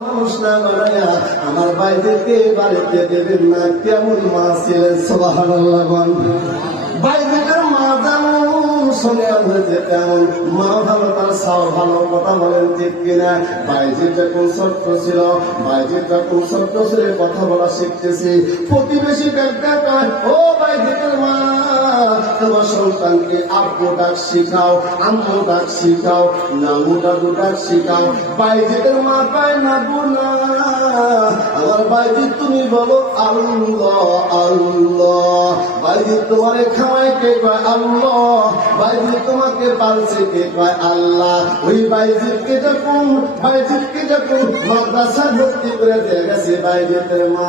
আমার বাইদেরকে বাড়িতে দেবেন না। কেমন মা ছিলেন সুবহানাল্লাহ। বাইদের মা যেমন সন্তান হয়েছে তেমন মা ভালো, তার সাও ভালো। কথা বলেন ঠিক কিনা? বাইজির যখন ছোট্ট ছিল, কথা বলা শিখতেছি। প্রতিবেশী ডাক্তার, ও বাইদের মা, তোমার সন্তানকে আব্বু ডাক শিখাও, আম্মু ডাক শিখাও, নামু দাদু ডাক শিখাও। বাইজিদের মা পায় না গুনা। আমার বাইজি তুমি বলো আল্লাহ আল্লাহ। বাইজি তোমারে খাওয়ায় কে কয় আল্লাহ, বাইজি তোমাকে পালছে কে কয় আল্লাহ। ওই বাইজিকে যখন মাদ্রাসা ভর্তি করে দিয়ে গেছে, বাইজিদের মা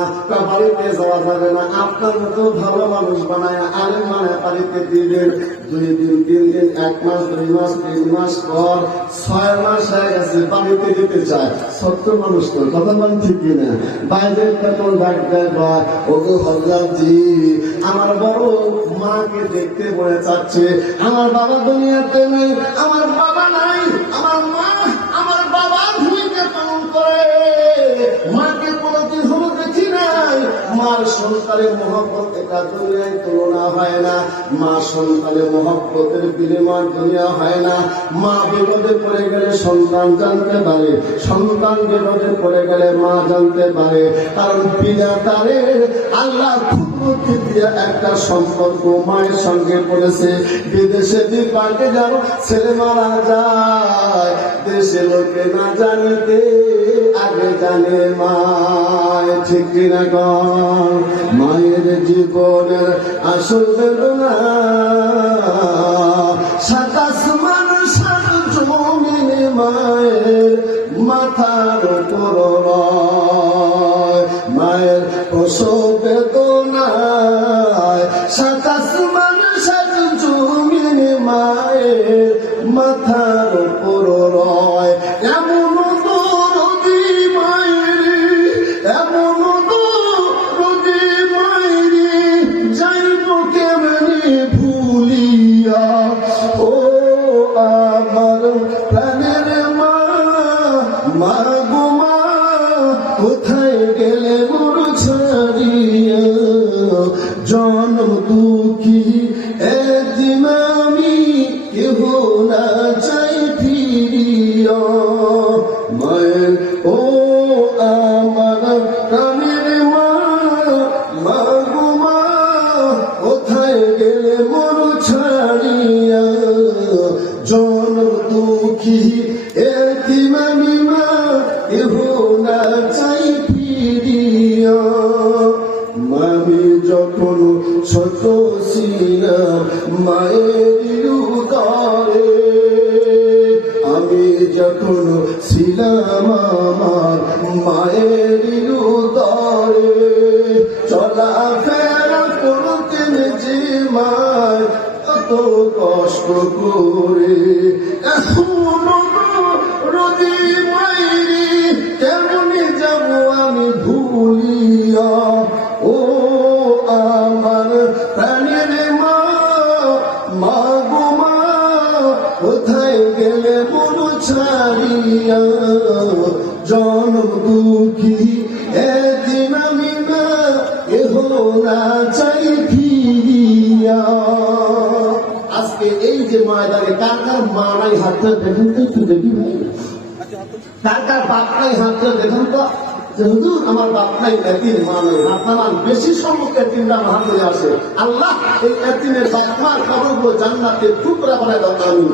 বাড়িতে যাওয়া যাবে না, আপনার মতো ভালো মানুষ বানায় আলেম বানায় বাড়িতে দিবেন। 2 দিন 3 দিন 1 মাস 2 মাস 3 মাস পর 6 মাস হয়ে গেছে, বাড়িতে যেতে চায়। ছোট্ট মানুষ তো, কথা বলেন ঠিক কিনা? বাইরের তখন ডাক্তার কয়, ওগো হযরতজি, আমার বড় মাকে দেখতে মনে চাচ্ছে। আমার বাবা দুনিয়াতে নেই, আমার বাবা নাই, আমার মা, আমার বাবা ভূমিকা পালন করে। মাকে কোনোদিন হলো দেখি নাই। মার সন্তানের মহব্বত এটা দুনিয়ায় তুলনা হয় না। মা সন্তানের মহব্বতের বিনিময় দুনিয়া হয় না। মা বিপদে পড়ে গেলে সন্তান জানতে পারে, সন্তান বিপদে পড়ে গেলে মা জানতে পারে। কারণ বিধাতারের আল্লাহ খুদরতি দিয়ে একটা সম্পর্ক মায়ের সঙ্গে করেছে। বিদেশে যে পার্কে যাও, ছেলে মারা যায়, দেশে লোকে না জানিতে আগে জানে মায়। ঠিক কিনা গণ? মায়ের জীবনের আসল বেদনা, সাত আসমান সাত জমিন মায়ের মাথার উপর রয়। মায়ের প্রসব বেদনায় সাত আসমান সাত জমিন মায়ের মাথার উপর রয়। এমন দরদি মায়ের, এমন দরদি মায়ের, যাইব কেমনে ভুলিয়া। ও আমার প্রাণের মা, মা গো মা, কোথায় গেলে মোর ছাড়িয়া। জন্ম দুঃখী একদিন আমি, কেহ না চাই ফিরিয়া। মায়ের ও আমার প্রাণের মা, মা গো মা, কোথায় গেলে মোর ছাড়িয়া। জন্ম দুঃখী একদিন আমি মা, কেহ না চাই ফিরিয়া। আমি যখন ছোট ছিলাম মায়ের উদরে, আমি যখন ছিলাম আমার মায়ের উদরে, চলাফেরা করতেন যে মায় কত কষ্ট করে। এখন রোজি মায়েরি কেমনে যাব আমি ভুলিয়া। ও আমার প্রাণের মা, মা গো মা, কোথায় গেলে মন ছাড়িয়া। জন্ম দুঃখী একদিন আমি না, কেহ না চাই ফিরিয়া। আজকে এই যে ময়দানে কার কার মা নাই হাতটা দেখুন তো, একটু দেখি ভাই। কার কার বাপ নাই হাতটা দেখুন তো। হুজুর আমার বাপ নাই, এতিম মা নাই, হাত নামান। বেশি সংখ্যক এতিমরা আমার হাতে আসে। আল্লাহ এই এতিমের বাপ মার কবরগুলো জান্নাতের টুকরা বানায় দাও, আমিন।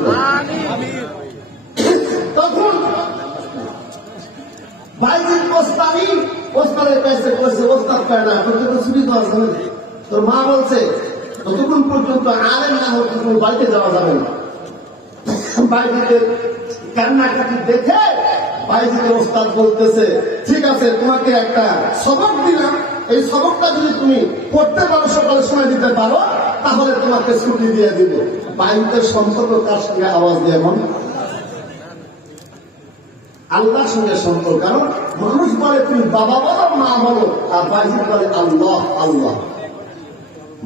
তখন বাইজির ওস্তাদের কাছে করেছে, ওস্তাদ পায় না, তোর তো ছুটি দেওয়া যাবে না। তোর মা বলছে ততক্ষণ পর্যন্ত আলেম না হতে তুমি বাড়িতে যাওয়া যাবে না। বাইজিদের কান্নাকাটি দেখে বাইজিদের ওস্তাদ বলতেছে, ঠিক আছে তোমাকে একটা সবক দিলাম, এই সবকটা যদি তুমি পড়তে পারো, সকালে সময় দিতে পারো, তাহলে তোমাকে ছুটি দিয়ে দিব। বাইজিদের সম্পর্ক কার সঙ্গে? আওয়াজ দিয়ে মন, আল্লাহর সঙ্গে সম্পর্ক। কারণ মানুষ বলে তুমি বাবা বলো, মা বলো, আর বাইজি বলে আল্লাহ আল্লাহ।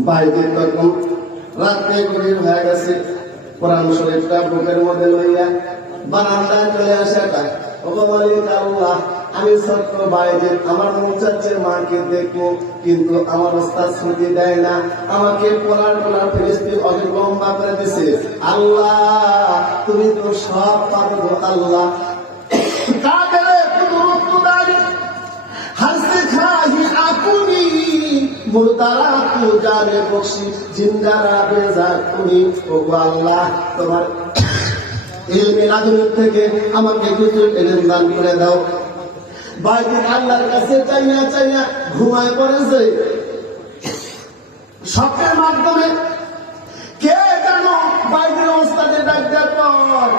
বাইজির তখন রাত্রে গভীর হয়ে গেছে, কোরআন শরীফটা বুকের মধ্যে লইয়া বারান্দায় চলে আসে, ওগো মালিক আল্লাহ আমি ছোট্ট বাইরে আমার মন চাচ্ছে মাকে দেখবো, কিন্তু আমার ওস্তাদ ছুটি দেয় না, আমাকে পোলার ফেরেশতা অনেক লম্বা করে দিছে। আল্লাহ তুমি তো সব পারবো আল্লাহ। কাদেরে কুদরতুদারি হাসে খাহি আকুনি মুরতারা তু জানে বখশি জিন্দারা বেজা তুমি। ওগো আল্লাহ তোমার ইলমে লাদুনি থেকে আমাকে কিছু ইলম দান করে দাও। বাইরে আল্লাহর কাছে চাইয়া ঘুমায় পড়েছে। স্বপ্নের মাধ্যমে কে জানো বাইরের ওস্তাদের ডাক দেওয়ার পর,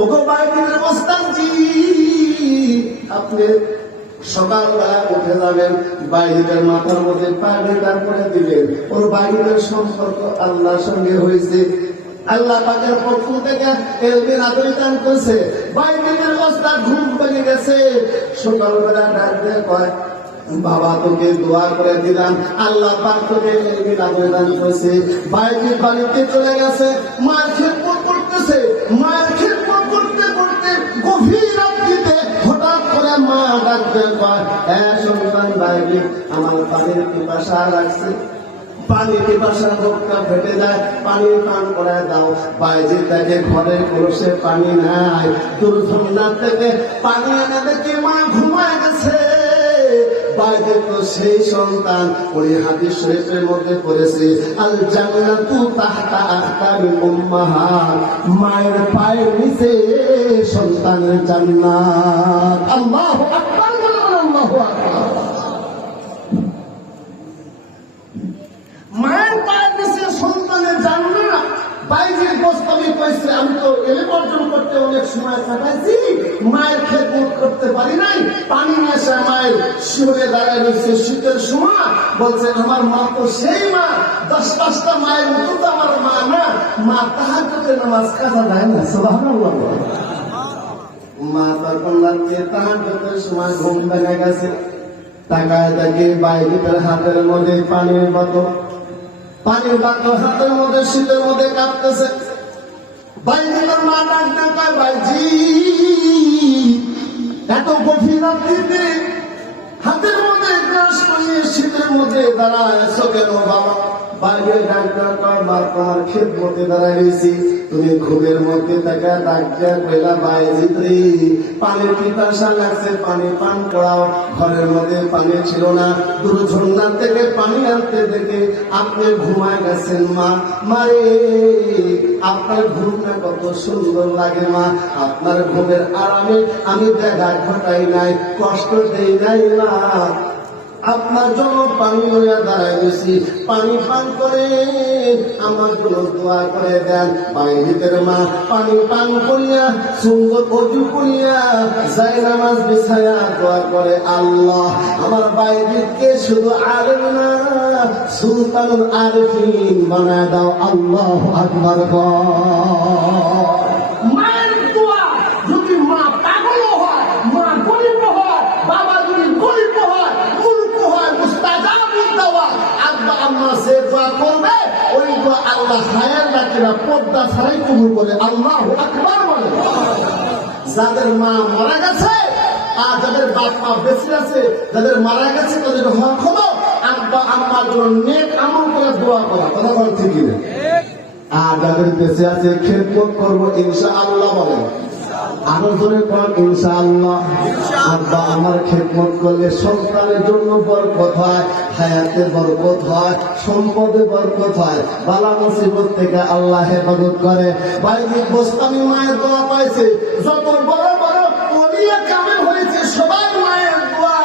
ওগো বাইরের ওস্তাদজি আপনি সকালবেলা উঠে যাবেন, বাইরের মাথার মধ্যে পায়টা করে দিবেন। ওর বাইরের সম্পর্ক আল্লাহর সঙ্গে হয়েছে। আল্লাহ পাকের পক্ষ থেকে এলবির আদর দান করছে। বাইরের ওস্তাদ ঘুম ভেঙে গেছে, সকালবেলা ডাক দিয়ে কয় বাবা তোকে দোয়া করে দিলাম, আল্লাহ পাক তোকে এলবির আদর দান করছে। বাইরের বাড়িতে চলে গেছে, মায়ের খেদমত করতেছে। মায়ের খেদমত করতে করতে গভীর রাত্রিতে হঠাৎ করে মা ডাক দিয়ে কয় সন্তান বাইরে আমার পানির পিপাসা লাগছে, পানি পিপাসা বুকটা ফেটে যায়, পানি পান করে দাও। বাইরে থেকে ঘরে কলসে পানি নাই, দুর্ঘটনা থেকে পানি এনে দেখে মা ঘুমায় গেছে। বাইরে তো সেই সন্তান ওই হাদিস শরীফের মধ্যে পড়েছে আল জান্নাতু তাহতা আখতারি উম্মাহাত, মায়ের পায়ের নিচে সন্তানের জান্নাত। আল্লাহু আকবার, আল্লাহু আকবার। মায়ের পায়ের নিচে সন্তানের জান্নাত। বাইরের গোস্তামি কইছে আমি তো এলে অর্জন করতে অনেক সময় কাটাইছি, মায়ের খেদমত করতে পারি নাই। পানি নিয়ে এসে মায়ের শিওরে দাঁড়ায় রয়েছে শীতের সময়, বলছে আমার মা তো সেই মা, 10-5টা মায়ের মতো তো আমার মা না। মা তাহাজ্জুদের নামাজ কাজা দেয় না, সুবহানাল্লাহ। মা তখন রাতে তাহাজ্জুদের সময় ঘুম ভেঙে গেছে, তাকায় দেখে বাইরের হাতের মধ্যে পানির বোতল হাতের মধ্যে শীতের মধ্যে কাঁপতেছে। বাইরের মা ডাক ডাকায় ভাইজি এত গভীর রাত্রিতে হাতের মধ্যে গ্রাস করিয়ে শীতের মধ্যে দাঁড়ায় এসো কেন বাবা? বাইরের ডাক্তার কয় মা তোমার খেদমতে দাঁড়ায় রয়েছি, তুমি ঘুমের মধ্যে থাকা ডাক্তার কইলা বাইরে পানির পিপাসা লাগছে, পানি পান করাও। ঘরের মধ্যে পানি ছিল না, দুর্ঝর্ণা থেকে পানি আনতে দেখে আপনি ঘুমায় গেছেন মা। মারে আপনার ঘুমটা কত সুন্দর লাগে মা, আপনার ঘুমের আরামে আমি দেখা ঘটাই নাই, কষ্ট দেই নাই মা। আপনার জন্য পানি লইয়া দাঁড়ায় গেছি, পানি পান করে আমার জন্য দোয়া করে দেন। বাইরের মা পানি পান করিয়া সুন্দর অজু করিয়া যাই নামাজ বিছায়া দোয়া করে আল্লাহ আমার বাইরেকে শুধু আলেম না সুলতানুল আরিফিন বানায় দাও। আল্লাহু আকবার। মায়ের দোয়া যদি মা পাগল হয়, মা গরিব হয়, বাবা যদি গরিব হয়, আল্লাহ হায়ার ডাকে না, পর্দা ছাড়াই কবুল করে। আল্লাহু আকবার বলে। যাদের মা মারা গেছে আর যাদের বাপ মা বেঁচে আছে, যাদের মারা গেছে তাদের হক হলো আব্বা আম্মার জন্য নেক আমল করে দোয়া করা। কথা বল ঠিক না? আর যাদের বেঁচে আছে খেদমত করবো ইনশাআল্লাহ বলে। আরো জোরে কোন ইনশাআল্লাহ। আব্বা আমার খেদমত করলে সন্তানের জন্য বরকত হয়, হায়াতে বরকত হয়, সম্পদে বরকত হয়, বালা মুসিবত থেকে আল্লাহ হেফাজত করে। বাইরে গোস্তামি মায়ের দোয়া পাইছে, যত বড় বড় ওলিয়া কামেল হয়েছে সবাই মায়ের দোয়া।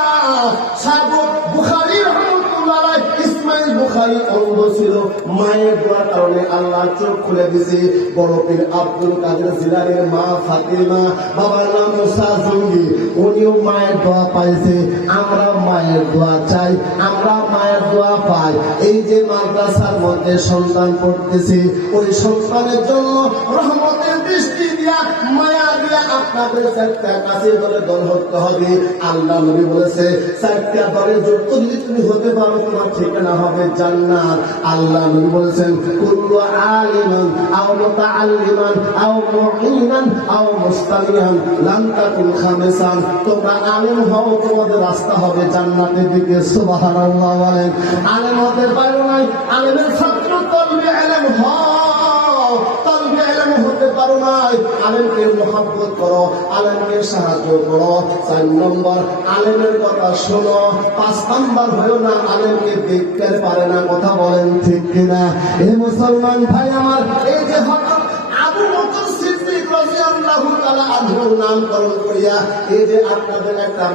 সাবুক বুখারী রাহমাতুল্লাহ আলাইহি, ইসমাইল বুখারী অন্ধ ছিল, মায়ের দোয়ার কারণে আল্লাহ চোখ খুলে দিয়েছে। বড় পীর আব্দুল কাদের জিলানীর মা ফাতেমা, বাবার নাম মুসা জঙ্গি, উনিও মায়ের দোয়া পাইছে। আমরা মায়ের দোয়া চাই, আমরা মায়ের দোয়া পাই। এই যে মাদ্রাসার মধ্যে সন্তান পড়তেছে, ওই সন্তানের জন্য রহমতের দৃষ্টি দিয়া মায়া দিয়া আপনাদের চারটা কাছে দলে দল হতে হবে। আল্লাহ নবী বলেছে চারটা দলে যুক্ত যদি তুমি হতে পারো তোমার ঠিকানা হবে জান্নাত। আল্লাহ নবী বলেছেন কুল্লু আলিমান আও মুতাআল্লিমান আও মুঈনান আও মুস্তামিয়ান লাম তাকুন খামিসান। তোমরা আলেম হও, তোমাদের রাস্তা হবে জান্নাতের দিকে। সুবহানাল্লাহ বলেন। আলেম হতে পারো নাই, আলেমের ছাত্র তলবে ইলম হও, তলবে ইলম হতে পারো নাই, আলেমকে মহব্বত করো, আলেমকে সাহায্য করো। 4 নম্বর আলেমের কথা শোনো। 5 নম্বর হলো না আলেমকে দেখতে পারে না। কথা বলেন ঠিক কিনা? এই মুসলমান ভাই আমার, এই যে হযরত আবু বকর সিদ্দিক রাদিয়াল্লাহু তাআলা আনহুর নামকরণ করিয়া এই যে আপনাদের একটা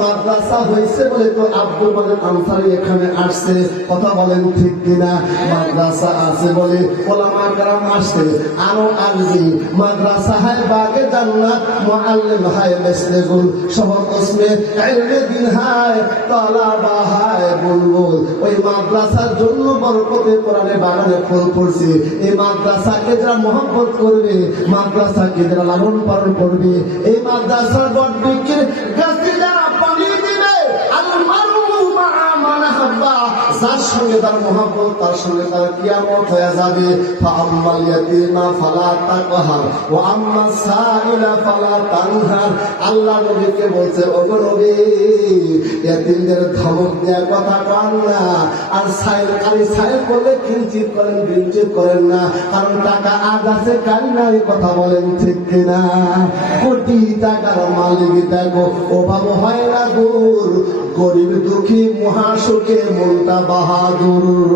মাদ্রাসা হয়েছে বলে তো আব্দুল মালিক আনসারী এখানে আসছে। কথা বলেন ঠিক কিনা? মাদ্রাসা আছে বলে ওলামা কেরাম আসছে, আরো আসবে। মাদ্রাসা হায় বাগে জান্নাত, মুআল্লিম হায় মেসলেগুল, শহর ওসমে ইলমে দিন হায় তালাবা হায় বুলবুল। ওই মাদ্রাসার জন্য বরকতে কোরআনে বাগানে ফুল পড়ছে। এই মাদ্রাসাকে যারা মহব্বত করবে, মাদ্রাসাকে যারা লালন পালন করবে, এই মাদ্রাসার বট বৃক্ষের গাছে যারা পানি দিবে, আল মারু মা'a মান হাব্বা, যার সঙ্গে তার মহব্বত, তার সঙ্গে তার কিয়ামত হয়ে যাবে। ফাআম্মাল ইয়াতীমা ফালা তাকহার ওয়া আম্মাস সাইলা ফালা তানহার। আল্লাহ নবীকে বলছে, ওগো নবী, ইয়াতীমদের ধমক দেওয়ার কথা কন না, আর খালি সাইল করলে কিঞ্চিত করেন বিঞ্চিত করেন না, কারণ টাকা আজ আছে কাল নাই। কথা বলেন ঠিক কিনা? কোটি টাকার মালিক দেখো অভাব হয় না দূর, গরিব দুঃখী মহাসুখে মনটা বাহাদুর।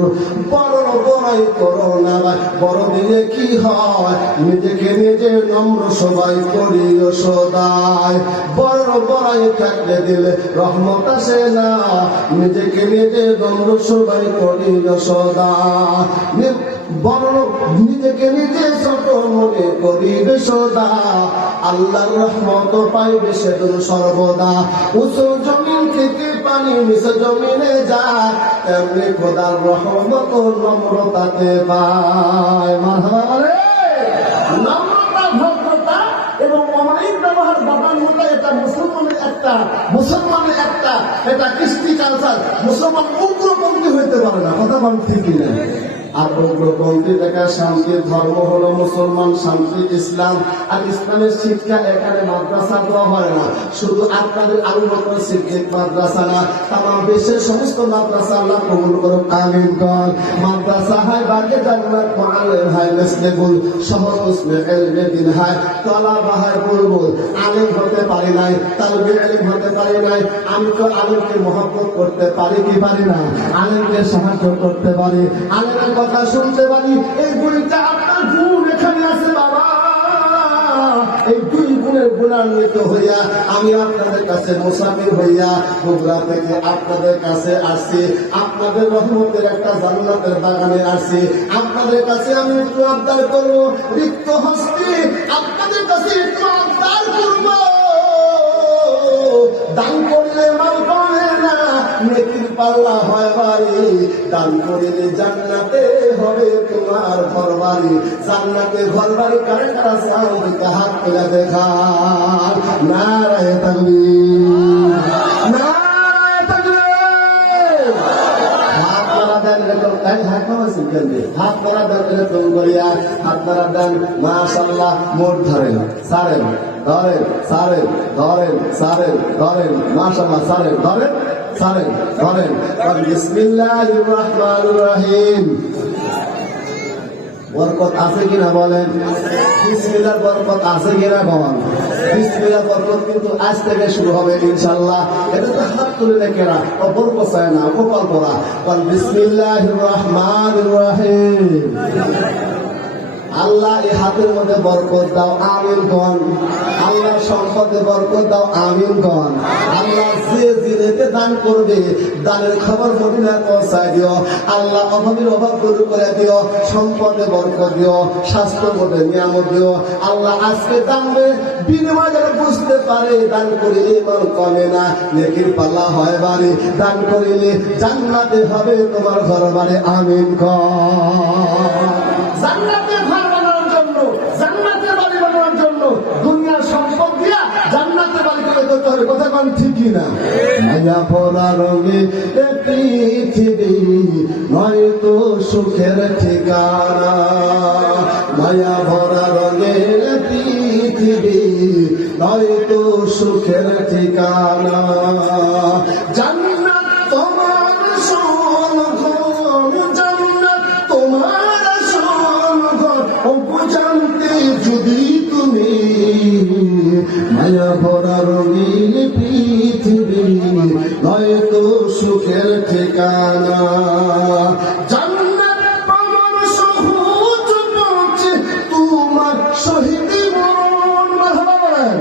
বড় বড়াই করো না ভাই, বড় দিলে কি হয়, নিজেকে নিজে নম্র সবাই করিও সদাই। বড় বড়াই থাকলে দিলে রহমত আসে না, নিজেকে নিজে নম্র সবাই করিও সদাই। বড় নিজেকে নিজে ছোট মনে করিবে সদা, আল্লাহর রহমত পাইবে সেদিন সর্বদা। উঁচু জমিন থেকে পানি নিচে জমিনে যায়, তেমনি খোদার রহমত নম্রতাতে পায়। মারহাবা বলে। নম্রতা, ভদ্রতা এবং অমায়িক ব্যবহার বাবার মতো এটা মুসলমানের একটা এটা কৃষ্টি কালচার। মুসলমান উগ্রপন্থী হইতে পারে না। কথা বল ঠিক না? আর উগ্রপন্থী দেখা শান্তির ধর্ম হলো মুসলমান, শান্তি ইসলাম। আর ইসলামের শিক্ষা এখানে মাদ্রাসা দেওয়া হয় না, শুধু আপনাদের আবু বকর সিদ্দিক মাদ্রাসা না, তামাম দেশের সমস্ত মাদ্রাসা আল্লাহ কবুল করুন, আমিন কর। মাদ্রাসা হয় বাগে জান্নাত, মুআল্লিম হয় মেসলেগুল, শহর ওসমে ইলমে দিন হয় তালাবা হয় বুলবুল। আলেম হতে পারি নাই, তালবে ইলম হতে পারি নাই, আমি তো আলেমকে মহব্বত করতে পারি কি পারি না? আলেমকে সাহায্য করতে পারি, আলেমের কথা শুনতে পারি। এই দুইটা আপনার গুণ এখানে আছে বাবা। এই 2 গুণের গুণান্বিত হইয়া আমি আপনাদের কাছে মুসাফির হইয়া বগুড়া থেকে আপনাদের কাছে আসছি। আপনাদের রহমতের একটা জান্নাতের বাগানে আসছি। আপনাদের কাছে আমি একটু আবদার করবো, রিক্ত হস্তে আপনাদের কাছে একটু আবদার করবো। দান করলে মাল পাবে না, নেকির পাল্লা হয় বাড়ি। দান করিলে জান্নাতে হবে তোমার ঘর বাড়ি। জান্নাতে ঘর বাড়ি কারে কারা চাও, হাত তুলে দেখা। নারায়ে তাকবীর, নারায়ে তাকবীর। হাত মারা দেন এরকম, হাত মারাছেন কেন? হাত মারা দেন এরকম করিয়া হাত মারা দেন। মাশাআল্লাহ। মোট ধরেন, সারেন, ধরেন, সারেন, ধরেন, সারেন, ধরেন। মাশাআল্লাহ। সারেন, ধরেন, সারেন, ধরেন। বিসমিল্লাহির রহমানির রহিম। বরকত আছে কিনা বলেন? বিসমিল্লাহর বরকত আছে কিনা বলেন? বিসমিল্লাহর বরকত কিন্তু আজ থেকে শুরু হবে ইনশাআল্লাহ। এটা তো হাত তুলে রেখেরা বরকত চায় না, কপাল পরা। বিসমিল্লাহির রহমানির রহিম। আল্লাহ এই হাতের মধ্যে বরকত দাও, আমিন গণ। আল্লাহ সম্পদে বরকত দাও, আমিন গণ। আল্লাহ যে জিনেতে দান করবে, দানের খবর মদিনা পৌঁছায় দিও। আল্লাহ অভাবের অভাব দূর করে দিও, সম্পদে বরকত দিও, স্বাস্থ্য মধ্যে নিয়ামত দিও। আল্লাহ আজকে দানবে বিনিময় যেন বুঝতে পারে, দান করিলে ইমান কমে না, নেকির পাল্লা হয় বাড়ি। দান করিলে জান্নাতে হবে তোমার ঘর বাড়ি, আমিন গণ। জান্নাতে ঘর বানানোর জন্য, জান্নাতে বাড়ি বানানোর জন্য দুনিয়ার কথা কোন ঠিক কিনা? মায়া ভরা রঙে এ পৃথিবী নয় তো সুখের ঠিকানা, মায়া ভরা রঙে পৃথিবী নয় তো সুখের ঠিকানা। জান্নাত তোমার সোনঘর, জান্নাত তোমার সোনঘর, অঙ্ক জানতে যদি তুমি মায়া ভরা রঙিন পৃথিবী নয় তো সুখের ঠিকানা। জান্নাত পাওয়ার সহজ পথে তোমার শহীদ মরণ, মারহাবা বলেন।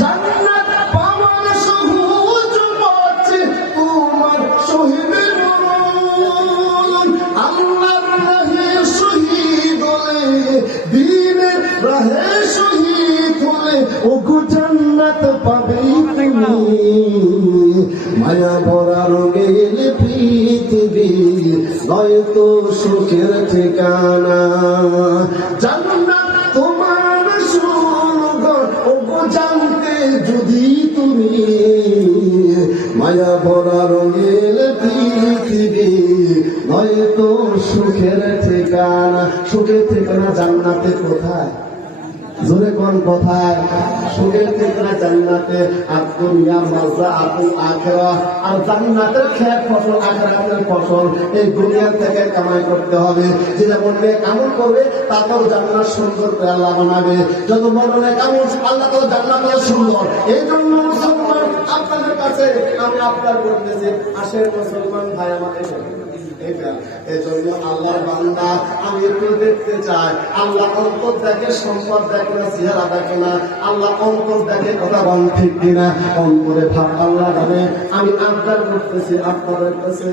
জান্নাত পাওয়ার সহজ পথে তোমার শহীদ মরণ, আল্লাহর রাহে শহীদ হলে, দ্বীনের রাহে শহীদ হলে ওগো জান্নাত পাবে তুমি। মায়া ভরা রঙিন পৃথিবী নয় তো সুখের ঠিকানা। জান্নাত তোমার সোনঘর, ওগো জানতে যদি তুমি মায়া ভরা রঙিন পৃথিবী নয় তো সুখের ঠিকানা। সুখের ঠিকানা জান্নাতে কোথায়? জোরে কোন কোথায়? সুখের ঠিকানা জান্নাতে। আর দুনিয়া মাজা আপু আখিরা, আর জান্নাতের খেত ফসল আখিরাতের ফসল এই দুনিয়া থেকে কামাই করতে হবে। যে যেমন আমল করবে তাতেও জান্নাত সুন্দর করে আল্লাহ বানাবে। যত বড় আমল আল্লাহ তো জান্নাতের সুন্দর। এই জন্য মুসলমান আপনাদের কাছে আমি আপনার করতেছি, আসেন মুসলমান ভাই আমাকে এই জন্য আল্লাহর বান্দা আমি একটু দেখতে চাই আল্লাহ অন্তর দেখে, সম্পদ দেখে না, চেহারা দেখে না। আল্লাহ অন্তর দেখে, কথা বল ঠিক কিনা? অন্তরে ভাব আল্লাহ জানে। আমি আবদার করতেছি আপনাদের কাছে